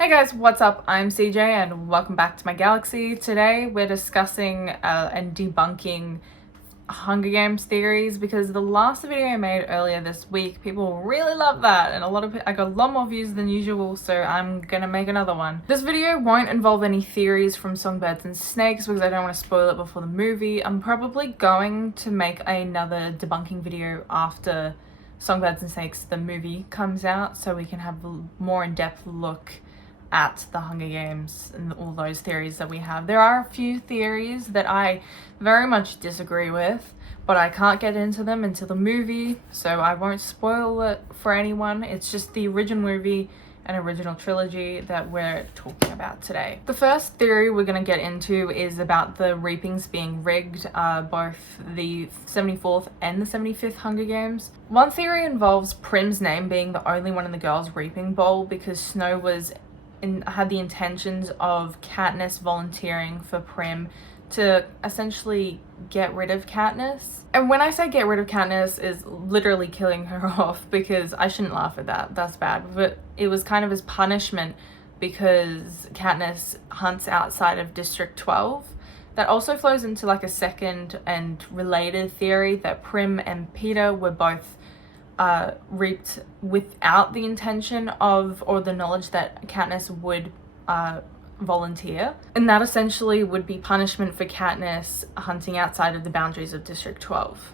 Hey guys, what's up? I'm CJ and welcome back to my galaxy. Today we're discussing and debunking Hunger Games theories because the last video I made earlier this week, people really loved that and I got a lot more views than usual, so I'm gonna make another one. This video won't involve any theories from Songbirds and Snakes because I don't want to spoil it before the movie. I'm probably going to make another debunking video after Songbirds and Snakes, the movie, comes out, so we can have a more in-depth look at the Hunger Games and all those theories that we have. There are a few theories that I very much disagree with, but I can't get into them until the movie, so I won't spoil it for anyone. It's just the original movie and original trilogy that we're talking about today. The first theory we're going to get into is about the reapings being rigged, both the 74th and the 75th Hunger Games. One theory involves Prim's name being the only one in the girls' reaping bowl because Snow had the intentions of Katniss volunteering for Prim to essentially get rid of Katniss. And when I say get rid of Katniss, is literally killing her off, because I shouldn't laugh at that, that's bad, but it was kind of as punishment because Katniss hunts outside of District 12. That also flows into like a second and related theory that Prim and Peeta were both reaped without the intention of or the knowledge that Katniss would volunteer, and that essentially would be punishment for Katniss hunting outside of the boundaries of District 12.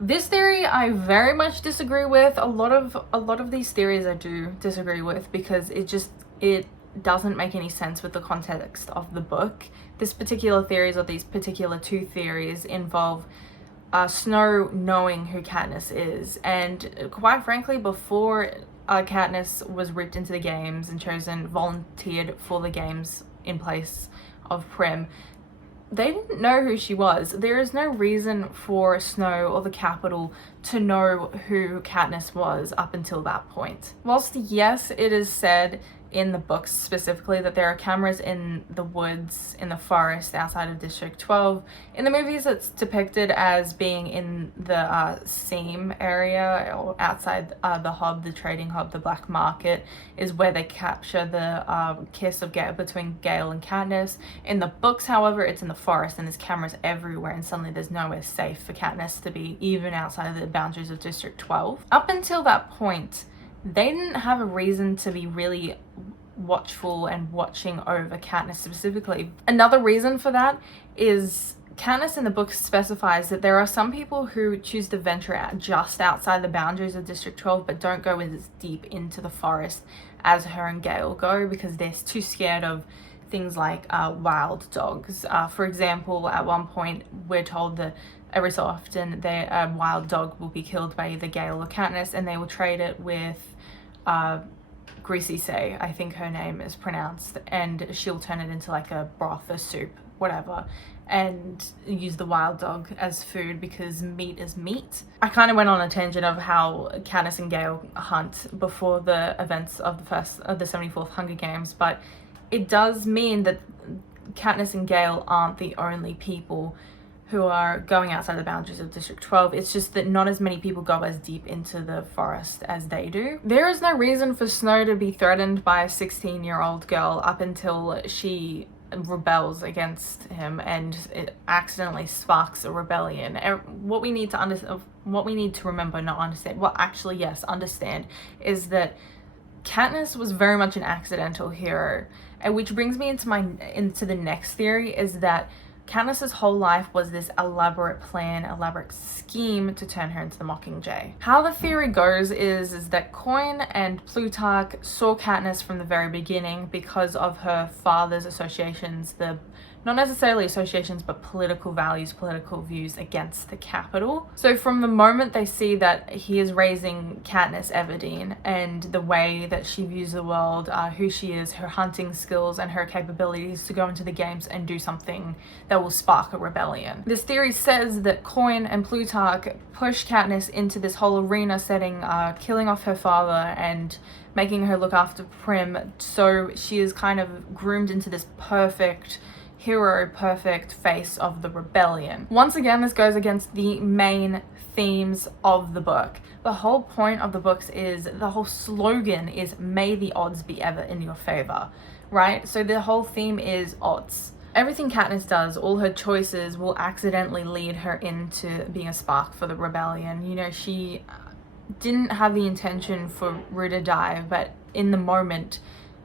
This theory I very much disagree with. A lot of these theories I do disagree with because it doesn't make any sense with the context of the book. This particular theories, or these particular two theories, involve Snow knowing who Katniss is, and quite frankly, before Katniss was ripped into the games and volunteered for the games in place of Prim, they didn't know who she was. There is no reason for Snow or the Capitol to know who Katniss was up until that point. Whilst yes, it is said in the books specifically that there are cameras in the woods, in the forest outside of District 12. In the movies, it's depicted as being in the Seam area, or outside the hub, the trading hub, the black market, is where they capture the kiss of between Gale and Katniss. In the books, however, it's in the forest and there's cameras everywhere, and suddenly there's nowhere safe for Katniss to be, even outside of the boundaries of District 12. Up until that point, they didn't have a reason to be really watchful and watching over Katniss specifically. Another reason for that is Katniss in the book specifies that there are some people who choose to venture out just outside the boundaries of District 12 but don't go as deep into the forest as her and Gale go because they're too scared of things like wild dogs. For example, at one point we're told that every so often a wild dog will be killed by either Gale or Katniss, and they will trade it with Greasy Say, I think her name is pronounced, and she'll turn it into like a broth or soup, whatever, and use the wild dog as food because meat is meat. I kind of went on a tangent of how Katniss and Gale hunt before the events of the 74th Hunger Games, but it does mean that Katniss and Gale aren't the only people who are going outside the boundaries of District 12. It's just that not as many people go as deep into the forest as they do. There is no reason for Snow to be threatened by a 16-year-old girl up until she rebels against him and it accidentally sparks a rebellion. What we need to understand, is that Katniss was very much an accidental hero, and which brings me into the next theory, is that Katniss's whole life was this elaborate plan, elaborate scheme to turn her into the Mockingjay. How the theory goes is that Coin and Plutarch saw Katniss from the very beginning because of her father's associations, not necessarily associations, but political values, political views against the Capitol. So from the moment they see that he is raising Katniss Everdeen and the way that she views the world, who she is, her hunting skills and her capabilities to go into the games and do something that will spark a rebellion. This theory says that Coin and Plutarch push Katniss into this whole arena setting, killing off her father and making her look after Prim, so she is kind of groomed into this perfect hero, perfect face of the rebellion. Once again, this goes against the main themes of the book. The whole point of the books is, the whole slogan is, may the odds be ever in your favor, right? So the whole theme is odds. Everything Katniss does, all her choices will accidentally lead her into being a spark for the rebellion. You know, she didn't have the intention for Rue to die, but in the moment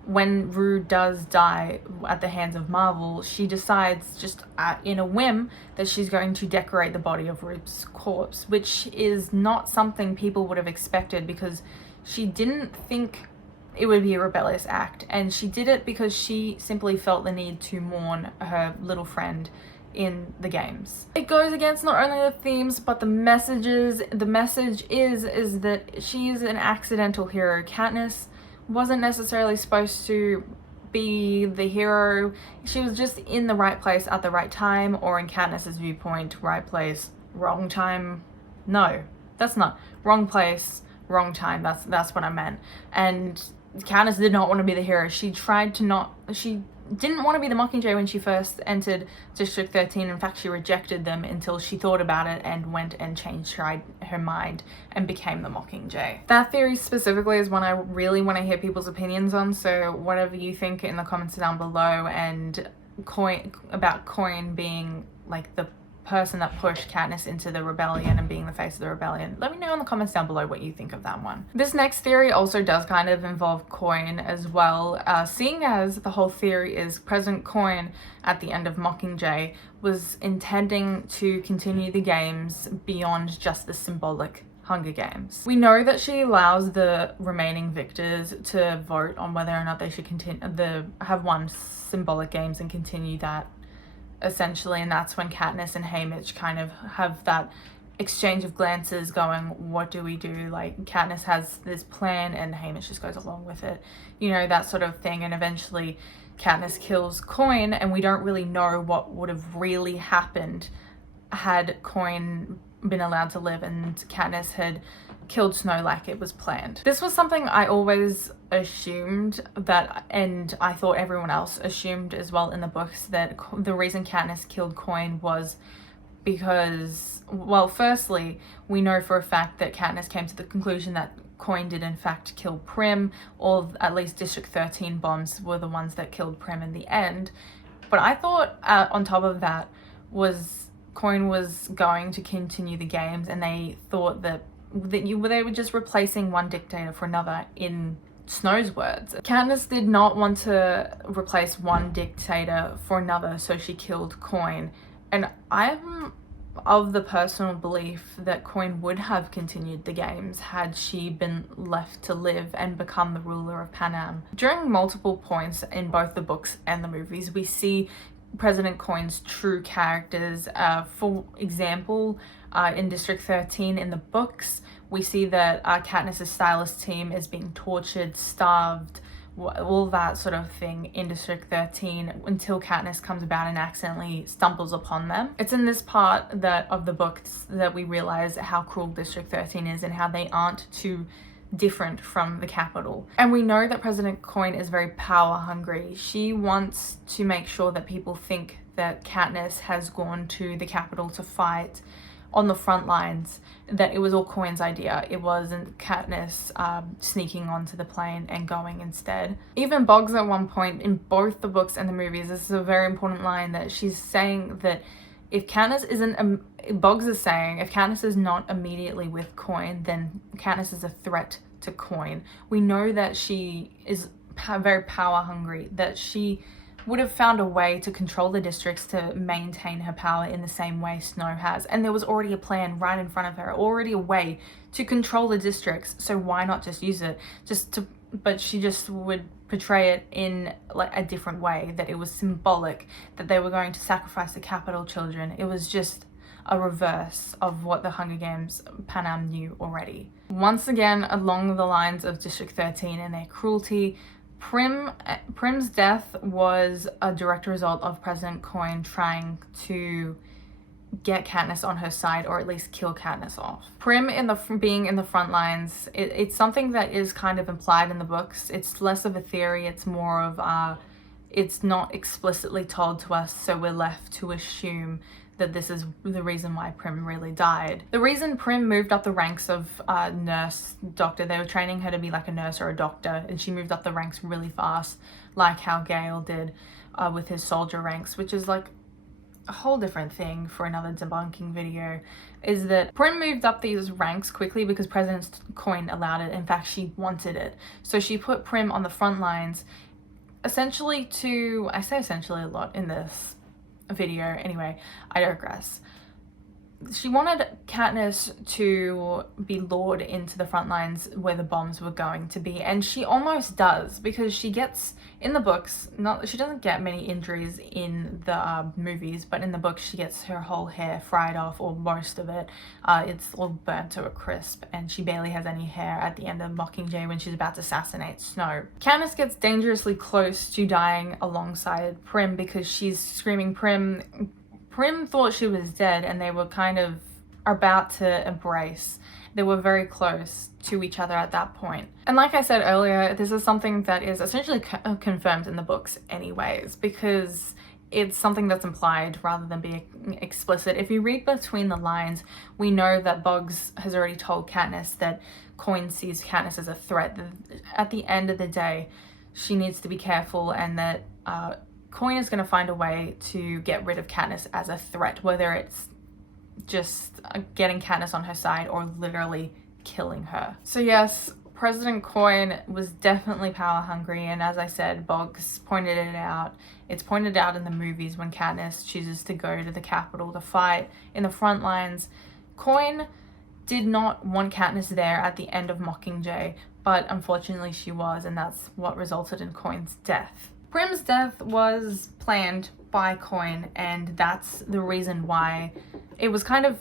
when Rue does die at the hands of Marvel, she decides just in a whim that she's going to decorate the body of Rue's corpse, which is not something people would have expected, because she didn't think it would be a rebellious act, and she did it because she simply felt the need to mourn her little friend in the games. It goes against not only the themes but the messages. The message is that she is an accidental hero. Katniss wasn't necessarily supposed to be the hero. She was just in the right place at the right time, or in Katniss's viewpoint, right place, wrong time. No, that's not wrong place, wrong time. That's what I meant. And Katniss did not want to be the hero. She didn't want to be the Mockingjay when she first entered District 13. In fact, she rejected them until she thought about it and went and changed her mind and became the Mockingjay. That theory specifically is one I really want to hear people's opinions on, so whatever you think in the comments down below. And Coin being like the person that pushed Katniss into the rebellion and being the face of the rebellion, let me know in the comments down below what you think of that one. This next theory also does kind of involve Coin as well, seeing as the whole theory is President Coin at the end of Mockingjay was intending to continue the games beyond just the symbolic Hunger Games. We know that she allows the remaining victors to vote on whether or not they should have won symbolic games and continue that, essentially, and that's when Katniss and Haymitch kind of have that exchange of glances going, what do we do? Like, Katniss has this plan and Haymitch just goes along with it, you know, that sort of thing. And eventually Katniss kills Coin, and we don't really know what would have really happened had Coin been allowed to live and Katniss had killed Snow like it was planned. This was something I always assumed that, and I thought everyone else assumed as well in the books, that the reason Katniss killed Coin was because, well, firstly, we know for a fact that Katniss came to the conclusion that Coin did in fact kill Prim, or at least District 13 bombs were the ones that killed Prim in the end. But I thought on top of that was Coin was going to continue the games, and they thought that they were just replacing one dictator for another, in Snow's words. Katniss did not want to replace one dictator for another, so she killed Coin. And I'm of the personal belief that Coin would have continued the games had she been left to live and become the ruler of Panem. During multiple points in both the books and the movies, we see President Coin's true characters. For example, in District 13 in the books, we see that Katniss's stylist team is being tortured, starved, all that sort of thing in District 13 until Katniss comes about and accidentally stumbles upon them. It's in this part of the books that we realize how cruel District 13 is and how they aren't too different from the capital. And we know that President Coin is very power hungry. She wants to make sure that people think that Katniss has gone to the capital to fight on the front lines, that it was all Coin's idea. It wasn't Katniss sneaking onto the plane and going instead. Even Boggs at one point in both the books and the movies, this is a very important line, that she's saying that if Katniss Boggs is saying, if Katniss is not immediately with Coin, then Katniss is a threat to Coin. We know that she is very power hungry, that she would have found a way to control the districts to maintain her power in the same way Snow has. And there was already a plan right in front of her, already a way to control the districts, so why not just use it? But she just would portray it in like a different way, that it was symbolic, that they were going to sacrifice the capital children. It was just a reverse of what the Hunger Games Panem knew already. Once again, along the lines of District 13 and their cruelty, Prim's death was a direct result of President Coin trying to get Katniss on her side, or at least kill Katniss off. Prim being in the front lines, it's something that is kind of implied in the books. It's less of a theory, it's more of it's not explicitly told to us, so we're left to assume that this is the reason why Prim really died. The reason Prim moved up the ranks of nurse, doctor, they were training her to be like a nurse or a doctor, and she moved up the ranks really fast, like how Gale did with his soldier ranks, which is like a whole different thing for another debunking video, is that Prim moved up these ranks quickly because President Coin allowed it. In fact, she wanted it. So she put Prim on the front lines, essentially to, I say essentially a lot in this video, anyway, I digress. She wanted Katniss to be lured into the front lines where the bombs were going to be, and she almost does, because she gets, in the books, she doesn't get many injuries in the movies, but in the books she gets her whole hair fried off, or most of it. It's all burnt to a crisp, and she barely has any hair at the end of Mockingjay when she's about to assassinate Snow. Katniss gets dangerously close to dying alongside Prim because she's screaming, Prim. Prim thought she was dead, and they were kind of about to embrace. They were very close to each other at that point. And like I said earlier, this is something that is essentially confirmed in the books anyways, because it's something that's implied rather than being explicit. If you read between the lines, we know that Boggs has already told Katniss that Coin sees Katniss as a threat. At the end of the day, she needs to be careful, and that Coin is going to find a way to get rid of Katniss as a threat, whether it's just getting Katniss on her side or literally killing her. So yes, President Coin was definitely power hungry, and as I said, Boggs pointed it out. It's pointed out in the movies when Katniss chooses to go to the Capitol to fight in the front lines. Coin did not want Katniss there at the end of Mockingjay, but unfortunately she was, and that's what resulted in Coin's death. Prim's death was planned by Coin, and that's the reason why it was kind of...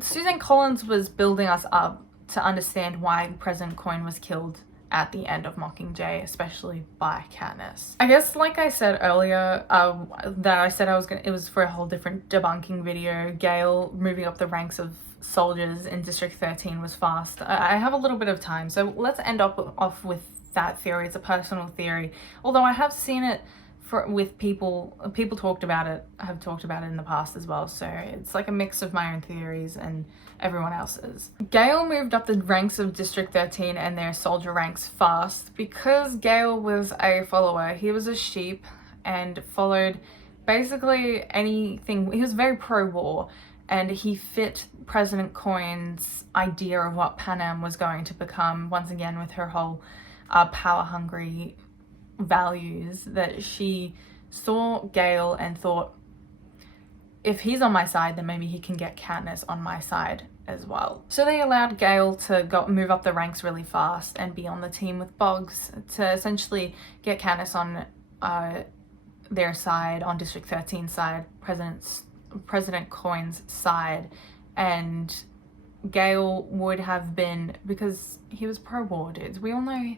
Suzanne Collins was building us up to understand why President Coin was killed at the end of Mockingjay, especially by Katniss. I guess, like I said earlier, that I said it was for a whole different debunking video. Gale moving up the ranks of soldiers in District 13 was fast. I have a little bit of time, so let's end off with that theory. It's a personal theory, although I have seen it with people have talked about it in the past as well, so it's like a mix of my own theories and everyone else's. Gale moved up the ranks of District 13 and their soldier ranks fast because Gale was a follower. He was a sheep and followed basically anything. He was very pro-war, and he fit President Coin's idea of what Panem was going to become, once again with her whole power-hungry values, that she saw Gale and thought, if he's on my side, then maybe he can get Katniss on my side as well. So they allowed Gale to move up the ranks really fast and be on the team with Boggs to essentially get Katniss on their side, on District 13 side, President Coin's side, and Gale would have been, because he was pro-war, dudes. We all know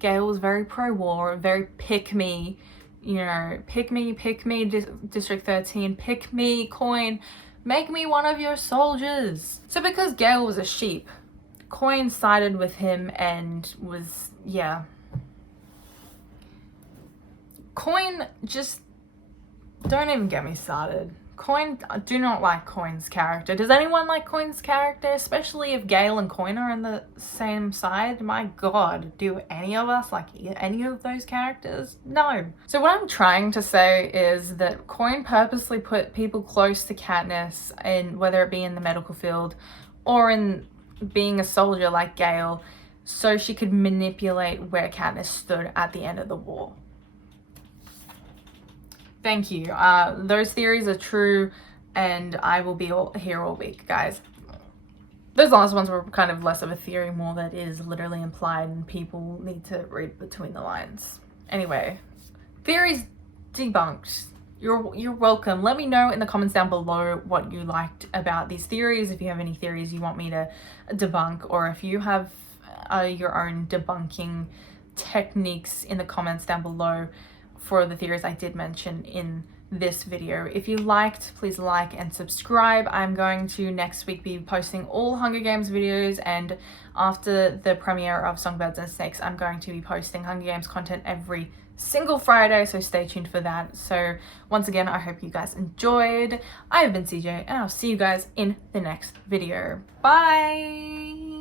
Gale was very pro-war, very pick-me, you know, pick me, District 13, pick me, Coin, make me one of your soldiers. So because Gale was a sheep, Coin sided with him and was, yeah. Coin, just, don't even get me started. Coin, I do not like Coin's character. Does anyone like Coin's character? Especially if Gale and Coin are on the same side? My god, do any of us like any of those characters? No. So what I'm trying to say is that Coin purposely put people close to Katniss, and whether it be in the medical field or in being a soldier like Gale, so she could manipulate where Katniss stood at the end of the war. Thank you. Those theories are true, and I will be here all week, guys. Those last ones were kind of less of a theory, more that is literally implied, and people need to read between the lines. Anyway, theories debunked. You're welcome. Let me know in the comments down below what you liked about these theories, if you have any theories you want me to debunk, or if you have your own debunking techniques in the comments down below for the theories I did mention in this video. If you liked, please like and subscribe. I'm going to next week be posting all Hunger Games videos, and after the premiere of Songbirds and Snakes, I'm going to be posting Hunger Games content every single Friday, so stay tuned for that. So once again, I hope you guys enjoyed. I have been CJ, and I'll see you guys in the next video. Bye!